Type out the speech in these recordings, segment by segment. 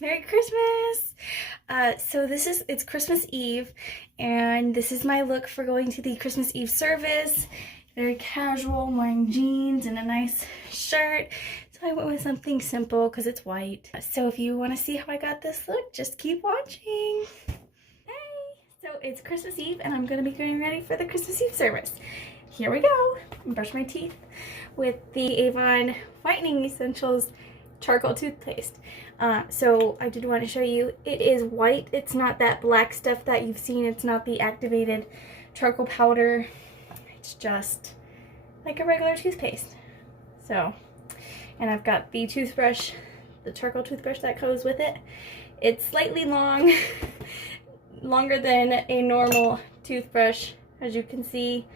Merry Christmas! So it's Christmas Eve, and this is my look for going to the Christmas Eve service. Very casual, I'm wearing jeans and a nice shirt. So I went with something simple because it's white. So if you want to see how I got this look, just keep watching. Hey! So it's Christmas Eve, and I'm going to be getting ready for the Christmas Eve service. Here we go. Brush my teeth with the Avon Whitening Essentials charcoal toothpaste. So I did want to show you, it is white. It's not that black stuff that you've seen. It's not the activated charcoal powder. It's just like a regular toothpaste. So, and I've got the toothbrush, the charcoal toothbrush that goes with it. It's slightly long, longer than a normal toothbrush, as you can see.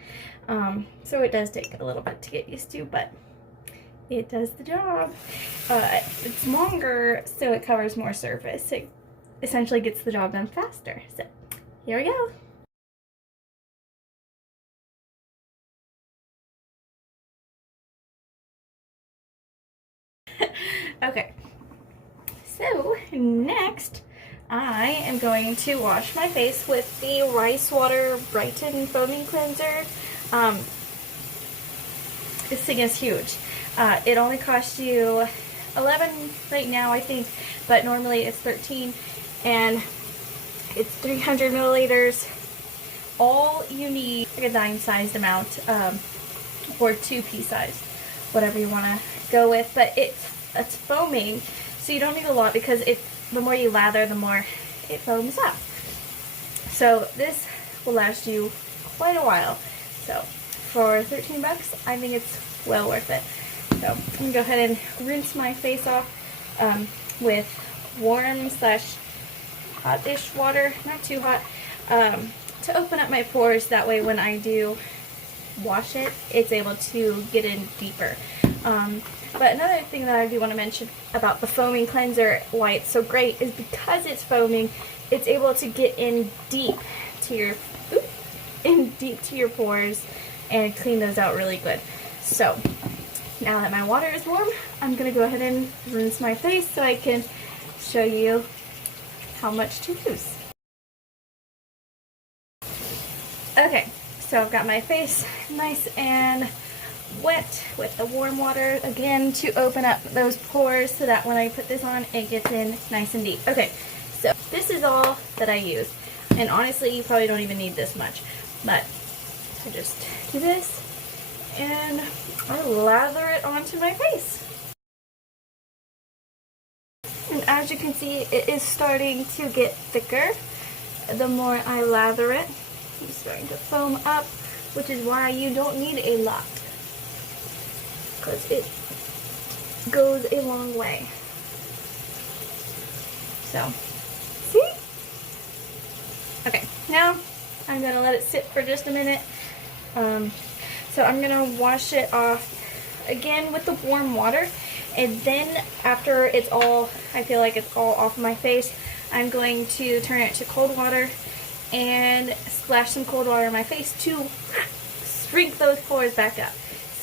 So it does take a little bit to get used to, but it does the job. It's longer, so it covers more surface. It essentially gets the job done faster. So here we go. Okay, so next I am going to wash my face with the Rice Water Brighten Foaming Cleanser. This thing is huge. It only costs you $11 right now, I think, but normally it's $13, and it's 300 milliliters. All you need, like a dime-sized amount, or 2-piece sized, whatever you want to go with. But it's foaming, so you don't need a lot because the more you lather, the more it foams up. So this will last you quite a while. So for 13 bucks, I think it's well worth it. So I'm going to go ahead and rinse my face off with warm / hot-ish water, not too hot, to open up my pores. That way when I do wash it, it's able to get in deeper. But another thing that I do want to mention about the foaming cleanser, why it's so great, is because it's foaming, it's able to get in deep to your pores and clean those out really good. So now that my water is warm, I'm going to go ahead and rinse my face so I can show you how much to use. Okay, so I've got my face nice and wet with the warm water, again, to open up those pores so that when I put this on, it gets in nice and deep. Okay, so this is all that I use. And honestly, you probably don't even need this much. But I just do this, and I lather it onto my face. And as you can see, it is starting to get thicker. The more I lather it, it's starting to foam up, which is why you don't need a lot, because it goes a long way. So, see? Okay, now I'm going to let it sit for just a minute. So I'm going to wash it off again with the warm water, and then after it's all, I feel like it's all off my face, I'm going to turn it to cold water and splash some cold water in my face to shrink those pores back up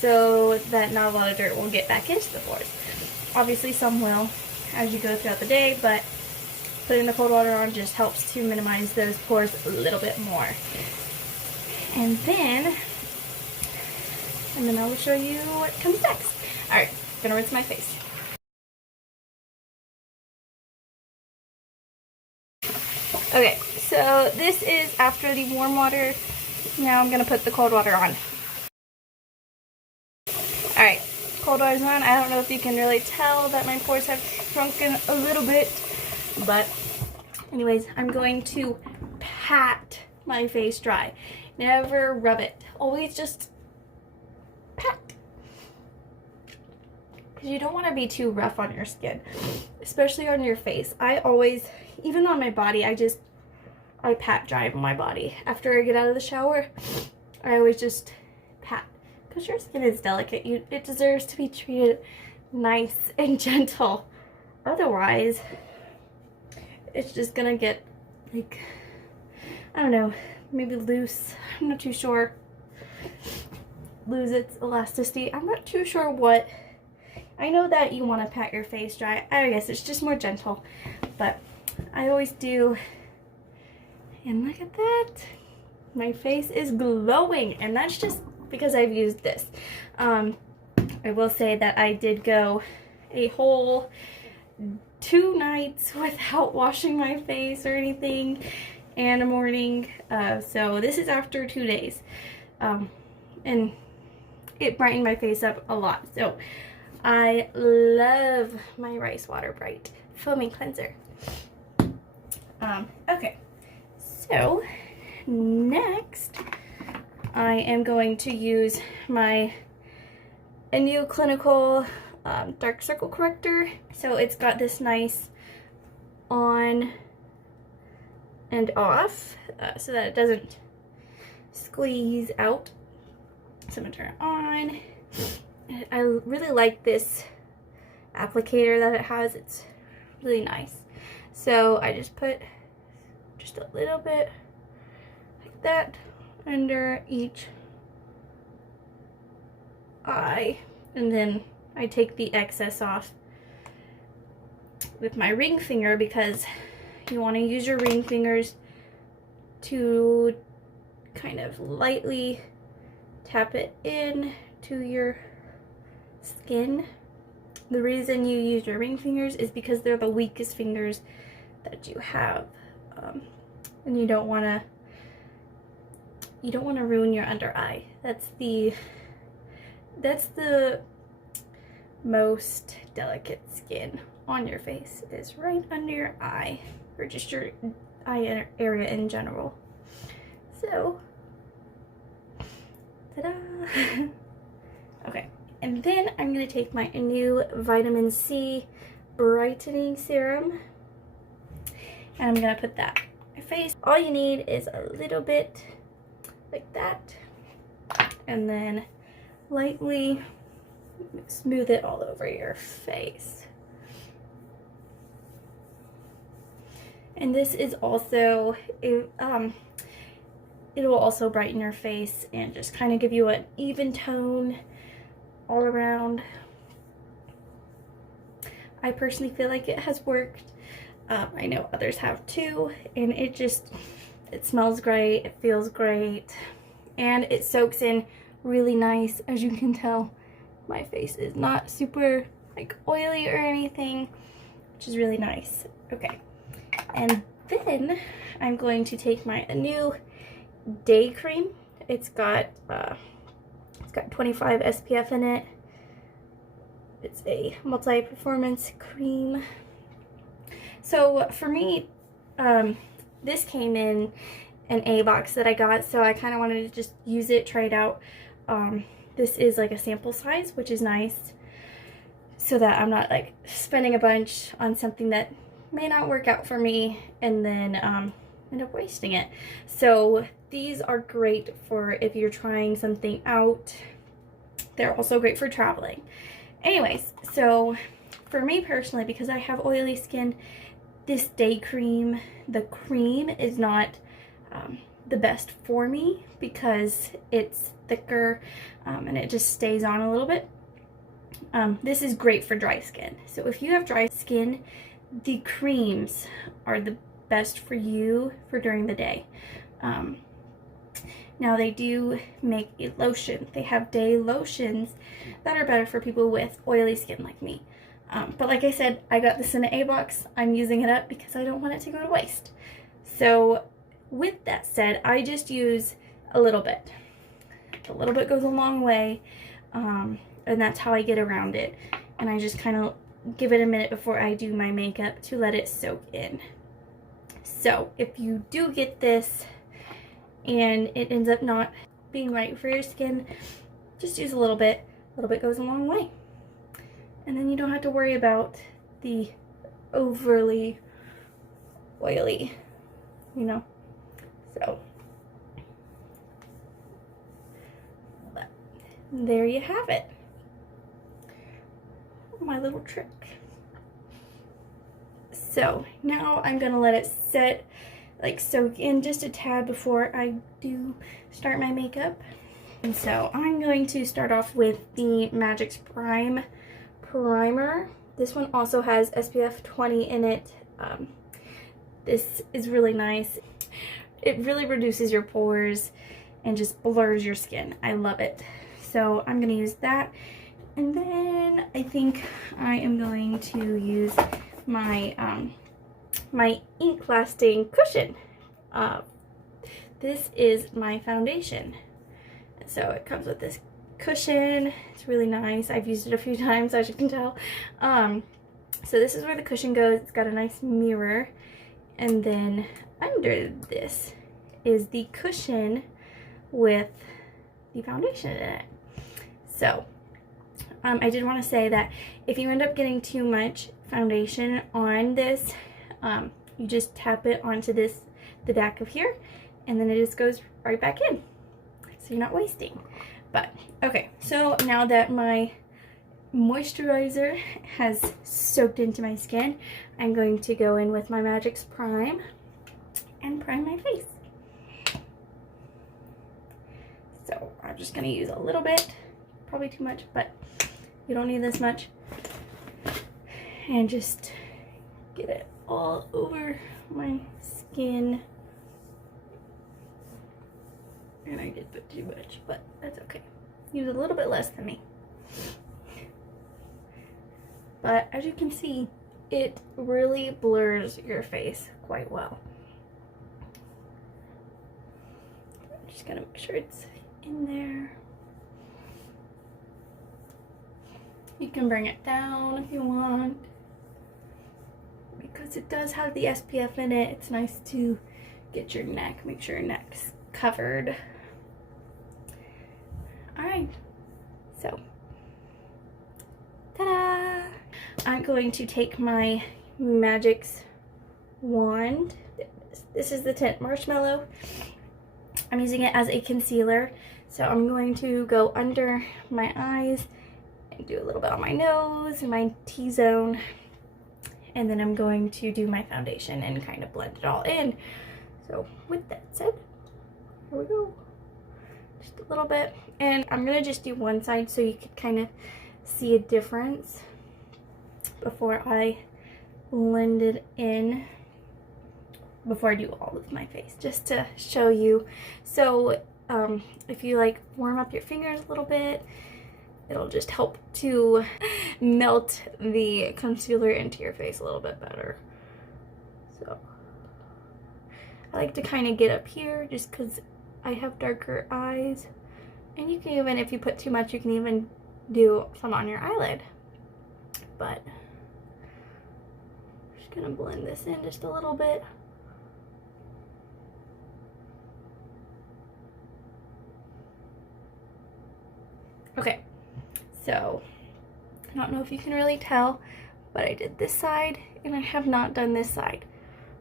so that not a lot of dirt will get back into the pores. Obviously some will as you go throughout the day, but putting the cold water on just helps to minimize those pores a little bit more. And then I will show you what comes next. Alright, I'm gonna rinse my face. Okay, so this is after the warm water. Now I'm gonna put the cold water on. Alright, cold water's on. I don't know if you can really tell that my pores have shrunken a little bit, but anyways, I'm going to pat my face dry. Never rub it. Always just pat. Because you don't want to be too rough on your skin, especially on your face. I always, even on my body, I pat dry my body. After I get out of the shower, I always just pat. Because your skin is delicate. It deserves to be treated nice and gentle. Otherwise, it's just going to get, like, I don't know, maybe loose. I'm not too sure. Lose its elasticity. I'm not too sure what I know that you want to pat your face dry. I guess it's just more gentle, but I always do. And look at that. My face is glowing, and that's just because I've used this. I will say that I did go a whole 2 nights without washing my face or anything, and a morning. So this is after 2 days. And it brightened my face up a lot. So I love my Rice Water Bright Foaming Cleanser. Okay, so next I am going to use my Indio Clinical Dark Circle Corrector. So it's got this nice on and off so that it doesn't squeeze out. So I'm gonna turn it on. I really like this applicator that it has. It's really nice. So I just put just a little bit like that under each eye, and then I take the excess off with my ring finger, because you want to use your ring fingers to kind of lightly tap it in to your skin. The reason you use your ring fingers is because they're the weakest fingers that you have, and you don't want to ruin your under eye. That's the most delicate skin on your face, is right under your eye, or just your eye area in general. So, ta-da! Okay, and then I'm going to take my new Vitamin C Brightening Serum, and I'm going to put that on my face. All you need is a little bit like that, and then lightly smooth it all over your face. And this is also it will also brighten your face and just kind of give you an even tone all around. I personally feel like it has worked. I know others have too, and it smells great, it feels great, and it soaks in really nice. As you can tell, my face is not super like oily or anything, which is really nice. Okay, and then I'm going to take my new day cream. It's got 25 SPF in it. It's a multi-performance cream. So for me, this came in an A box that I got, so I kind of wanted to just use it, try it out. This is like a sample size, which is nice, so that I'm not like spending a bunch on something that may not work out for me and then end up wasting it. So these are great for if you're trying something out. They're also great for traveling. Anyways, so for me personally, because I have oily skin, this day cream, the cream is not the best for me because it's thicker and it just stays on a little bit. This is great for dry skin. So if you have dry skin, the creams are the best for you for during the day. Now they do make a lotion. They have day lotions that are better for people with oily skin like me. But like I said, I got this in an A box. I'm using it up because I don't want it to go to waste. So with that said, I just use a little bit. A little bit goes a long way, and that's how I get around it. And I just kind of give it a minute before I do my makeup to let it soak in. So if you do get this and it ends up not being right for your skin, just use a little bit. A little bit goes a long way. And then you don't have to worry about the overly oily, you know. So, but there you have it. My little trick. So now I'm gonna let it set, like soak in just a tad before I do start my makeup. And so I'm going to start off with the Magix Prime primer. This one also has SPF 20 in it. This is really nice. It really reduces your pores and just blurs your skin. I love it. So I'm going to use that. And then I think I am going to use my my ink lasting cushion. This is my foundation. So it comes with this cushion. It's really nice. I've used it a few times, as you can tell. So this is where the cushion goes. It's got a nice mirror. And then under this is the cushion with the foundation in it. So I did want to say that if you end up getting too much foundation on this, you just tap it onto the back of here, and then it just goes right back in. So you're not wasting. But okay, so now that my moisturizer has soaked into my skin, I'm going to go in with my Magix Prime and prime my face. So I'm just going to use a little bit, probably too much, but you don't need this much. And just get it all over my skin. And I did put too much, but that's okay. Use a little bit less than me. But as you can see, it really blurs your face quite well. I'm just gonna make sure it's in there. You can bring it down if you want, because it does have the SPF in it. It's nice to get your neck, make sure your neck's covered. Alright, so ta-da! I'm going to take my Magix wand. This is the tint Marshmallow. I'm using it as a concealer. So I'm going to go under my eyes and do a little bit on my nose and my T-zone. And then I'm going to do my foundation and kind of blend it all in. So with that said, here we go. Just a little bit. And I'm going to just do one side so you could kind of see a difference before I blend it in, before I do all of my face, just to show you. So if you like warm up your fingers a little bit, it'll just help to melt the concealer into your face a little bit better. So I like to kind of get up here just because I have darker eyes. And you can even, if you put too much, you can even do some on your eyelid. But I'm just gonna blend this in just a little bit. Okay, so I don't know if you can really tell, but I did this side and I have not done this side.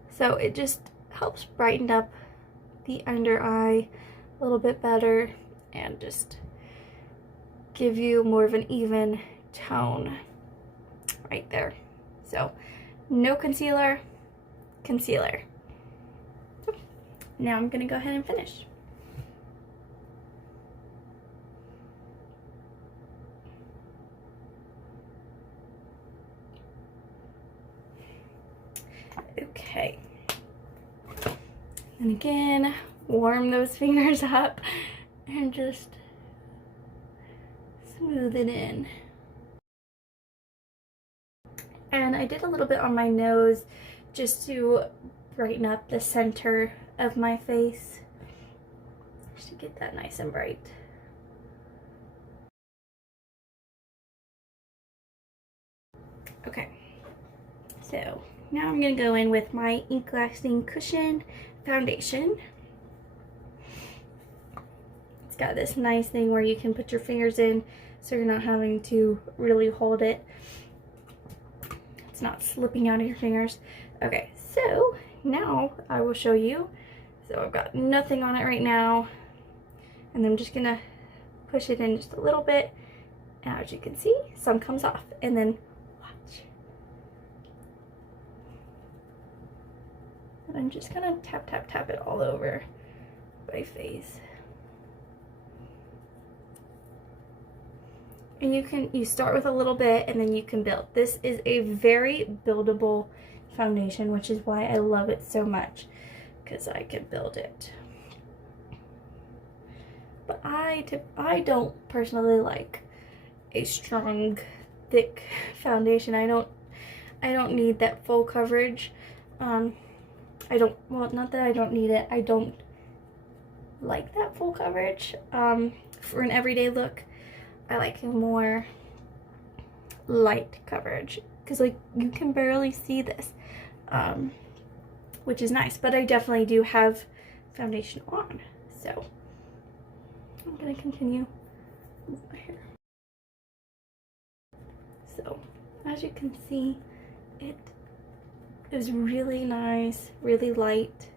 So it just helps brighten up the under eye a little bit better and just give you more of an even tone right there. So no concealer, concealer. Now I'm gonna go ahead and finish. Okay, and again, warm those fingers up and just smooth it in. And I did a little bit on my nose just to brighten up the center of my face, just to get that nice and bright. Okay, so now I'm going to go in with my Ink Lasting Cushion Foundation. It's got this nice thing where you can put your fingers in so you're not having to really hold it. It's not slipping out of your fingers. Okay, so now I will show you. So I've got nothing on it right now, and I'm just going to push it in just a little bit. And as you can see, some comes off, and then watch. And I'm just gonna tap, tap, tap it all over my face. And you start with a little bit and then you can build. This is a very buildable foundation, which is why I love it so much, because I can build it. But I don't personally like a strong, thick foundation. I don't need that full coverage. Well, not that I don't need it, I don't like that full coverage. For an everyday look, I like a more light coverage, because like you can barely see this, which is nice. But I definitely do have foundation on, so I'm gonna continue my hair. So as you can see, it is really nice, really light.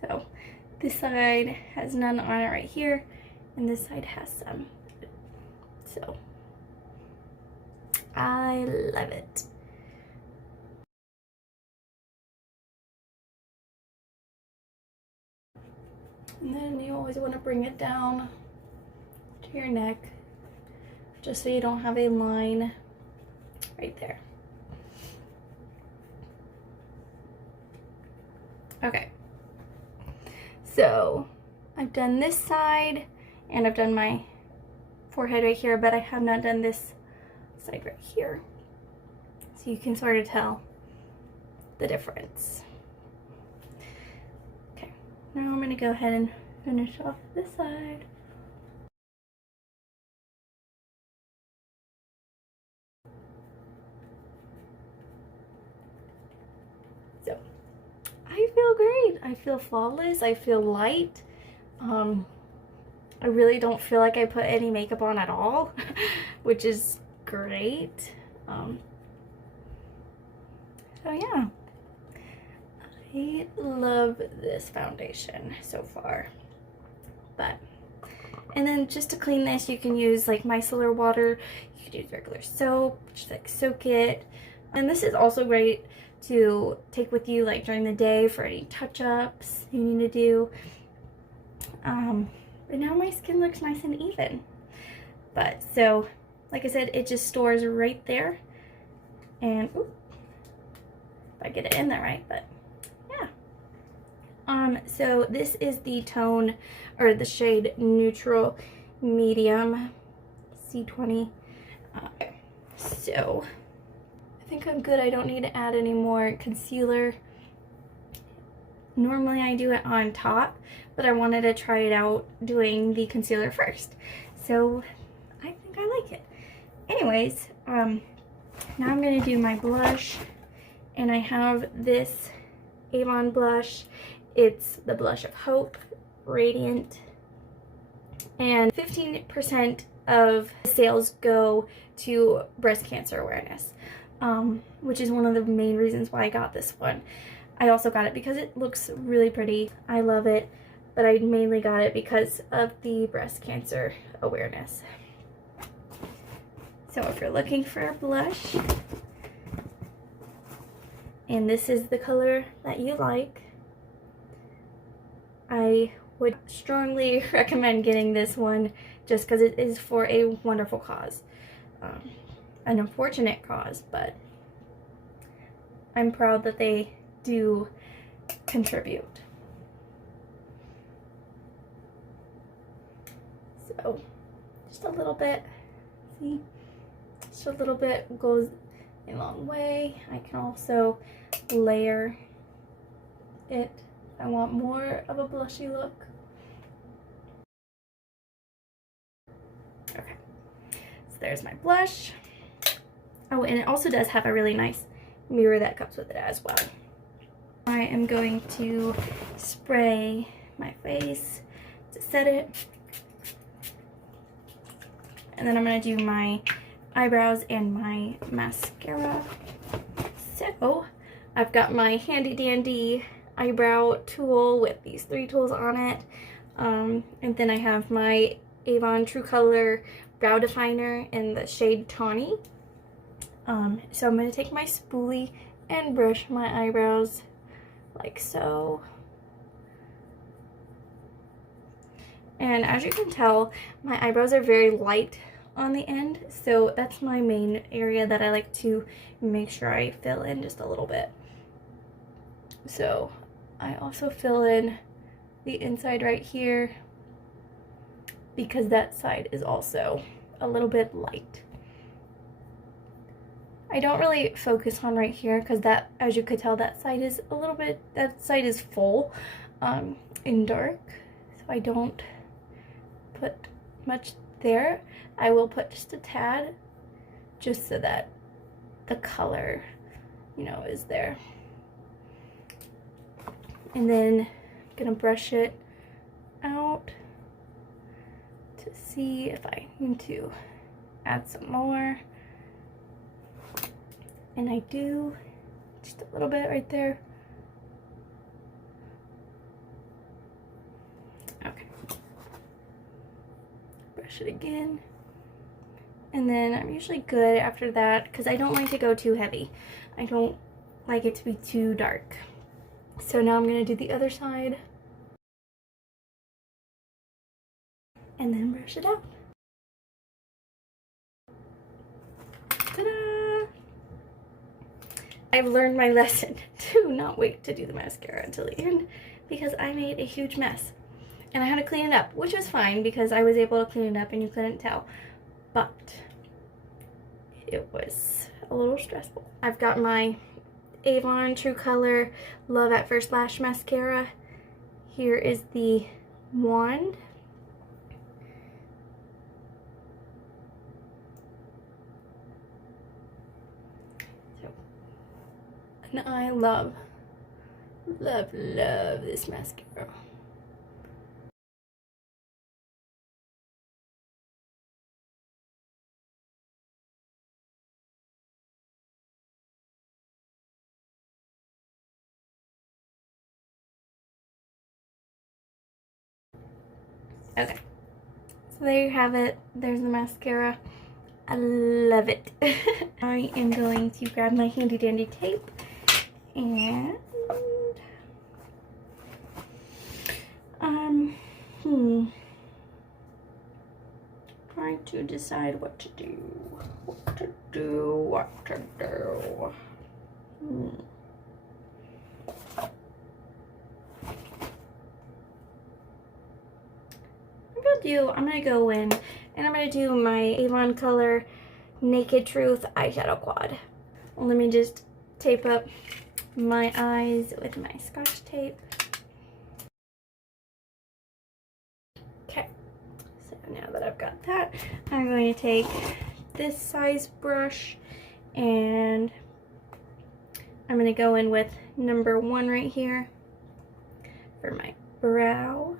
So this side has none on it right here, and this side has some. So I love it. And then you always want to bring it down to your neck, just so you don't have a line right there. Okay, so I've done this side and I've done my forehead right here, but I have not done this side right here. So you can sort of tell the difference. Okay, now I'm gonna go ahead and finish off this side. So I feel great. I feel flawless. I feel light. I really don't feel like I put any makeup on at all, which is great. So yeah, I love this foundation so far. And then just to clean this, you can use like micellar water. You can use regular soap, just like soak it. And this is also great to take with you like during the day for any touch-ups you need to do. But now my skin looks nice and even. But so, like I said, it just stores right there. And oops, if I get it in there right, but yeah. So this is the tone, or the shade Neutral Medium C20. So I think I'm good. I don't need to add any more concealer. Normally I do it on top, but I wanted to try it out doing the concealer first. So I think I like it. Anyways, now I'm going to do my blush, and I have this Avon blush. It's the Blush of Hope Radiant, and 15% of sales go to breast cancer awareness, which is one of the main reasons why I got this one. I also got it because it looks really pretty. I love it, but I mainly got it because of the breast cancer awareness. So if you're looking for a blush, and this is the color that you like, I would strongly recommend getting this one, just because it is for a wonderful cause. An unfortunate cause, but I'm proud that they do contribute. So just a little bit, see, just a little bit goes a long way. I can also layer it if I want more of a blushy look. Okay, so there's my blush. Oh, and it also does have a really nice mirror that comes with it as well. I am going to spray my face to set it, and then I'm going to do my eyebrows and my mascara. So I've got my handy dandy eyebrow tool with these 3 tools on it, and then I have my Avon True Color brow definer in the shade Tawny. So I'm going to take my spoolie and brush my eyebrows like so. And as you can tell, my eyebrows are very light on the end, so that's my main area that I like to make sure I fill in just a little bit. So I also fill in the inside right here because that side is also a little bit light. I don't really focus on right here because that, as you could tell, that side is a little bit, that side is full in dark, so I don't put much there. I will put just a tad just so that the color, you know, is there. And then I'm gonna brush it out to see if I need to add some more. And I do, just a little bit right there. Okay. Brush it again. And then I'm usually good after that because I don't like to go too heavy. I don't like it to be too dark. So now I'm gonna do the other side. And then brush it out. Ta-da! I've learned my lesson to not wait to do the mascara until the end because I made a huge mess. And I had to clean it up, which was fine because I was able to clean it up and you couldn't tell. But it was a little stressful. I've got my Avon True Color Love at First Lash Mascara. Here is the wand. And I love this mascara. Okay, so there you have it. There's the mascara. I love it. I am going to grab my handy dandy tape and trying to decide what to do. I'm gonna go in and I'm gonna do my Avon Color Naked Truth eyeshadow quad. Let me just tape up my eyes with my Scotch tape. Okay, so now that I've got that, I'm going to take this size brush and I'm going to go in with number 1 right here for my brow.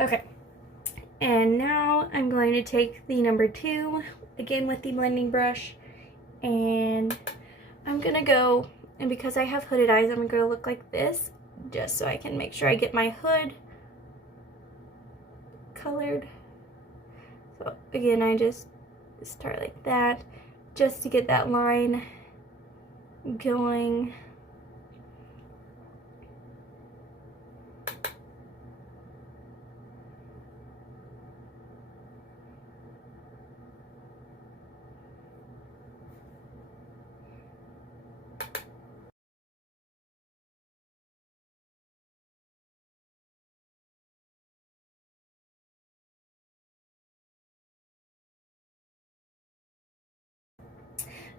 Okay, and now I'm going to take the number 2, again with the blending brush, and I'm gonna go, and because I have hooded eyes, I'm gonna look like this, just so I can make sure I get my hood colored. So again, I just start like that, just to get that line going.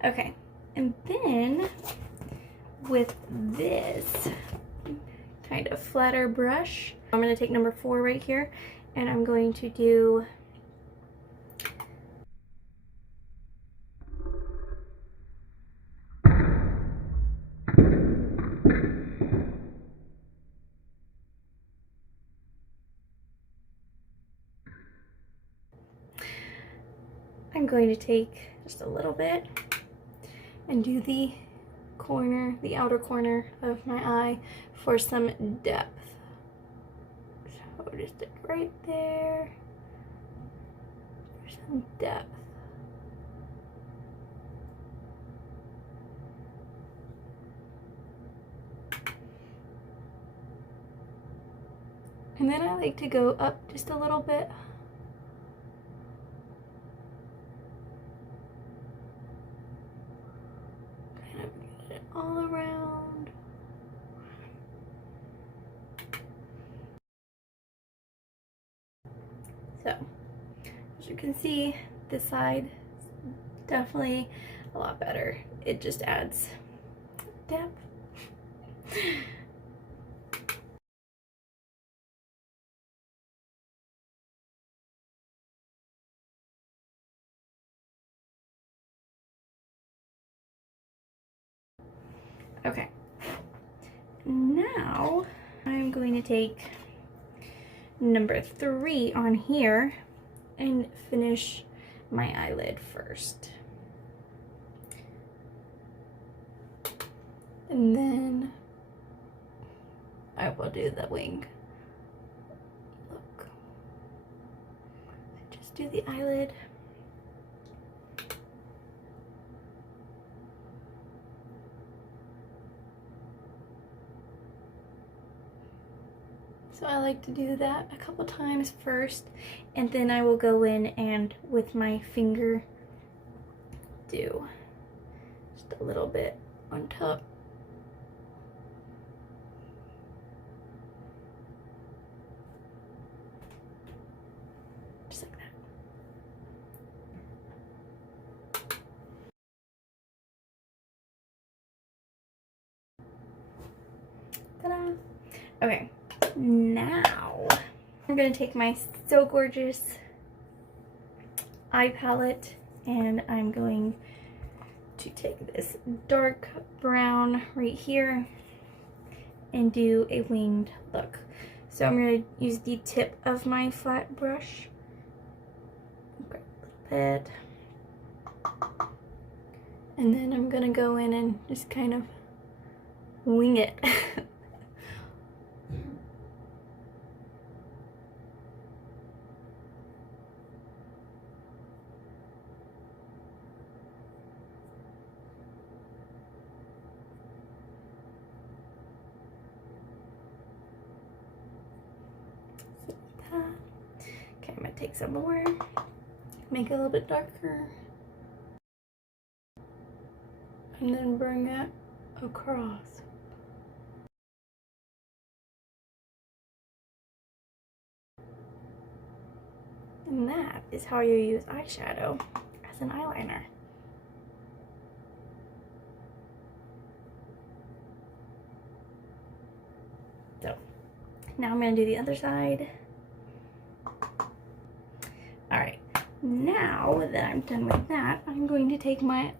Okay, and then with this kind of flatter brush, I'm going to take number 4 right here, and I'm going to do take just a little bit and do the corner, the outer corner of my eye for some depth. So just stick right there for some depth. And then I like to go up just a little bit. Kind of get it all around. So, as you can see, this side is definitely a lot better. It just adds depth. Okay, now I'm going to take number 3 on here and finish my eyelid first. And then I will do the wing look. Just do the eyelid. So I like to do that a couple times first, and then I will go in and with my finger do just a little bit on top. Just like that. Ta-da! Okay. Now, I'm going to take my So Gorgeous eye palette and I'm going to take this dark brown right here and do a winged look. So I'm going to use the tip of my flat brush, grab a little bit, and then I'm going to go in and just kind of wing it. Okay, I'm going to take some more, make it a little bit darker, and then bring it across. And that is how you use eyeshadow as an eyeliner. So, now I'm going to do the other side. Alright, now that I'm done with that, I'm going to take my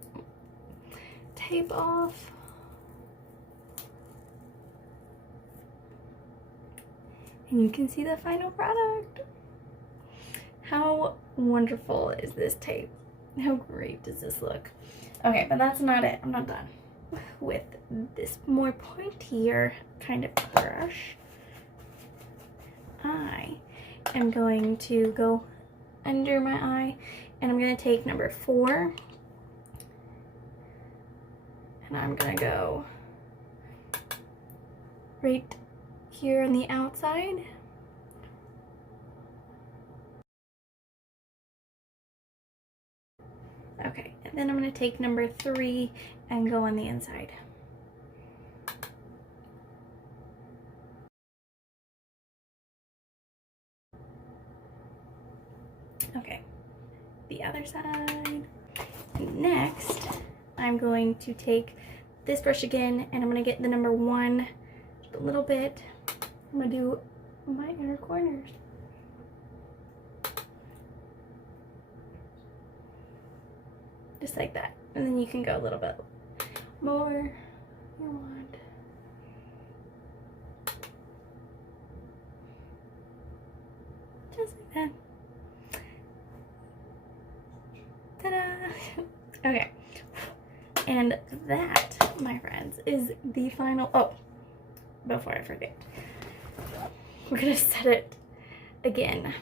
tape off. And you can see the final product. How wonderful is this tape? How great does this look? Okay, but that's not it. I'm not done. With this more pointier kind of brush, I am going to go under my eye and I'm going to take number 4 and I'm going to go right here on the outside. Okay, and then I'm going to take number 3 and go on the inside. Okay, the other side. And next, I'm going to take this brush again and I'm going to get the number 1 just a little bit. I'm going to do my inner corners. Just like that. And then you can go a little bit more if you want. Just like that. Ta-da! Okay. And that, my friends, is the final, oh, before I forget, we're gonna set it again.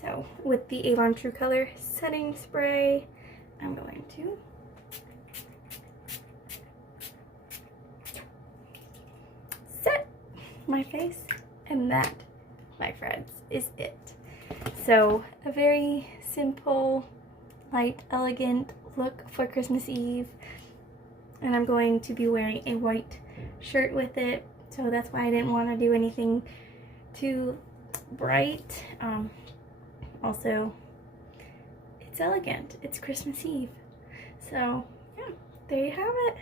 So with the Avon True Color setting spray, I'm going to set my face, and that my friends, is it. So a very simple, light, elegant look for Christmas Eve. And I'm going to be wearing a white shirt with it. So that's why I didn't want to do anything too bright. Also, it's elegant. It's Christmas Eve. So yeah, there you have it.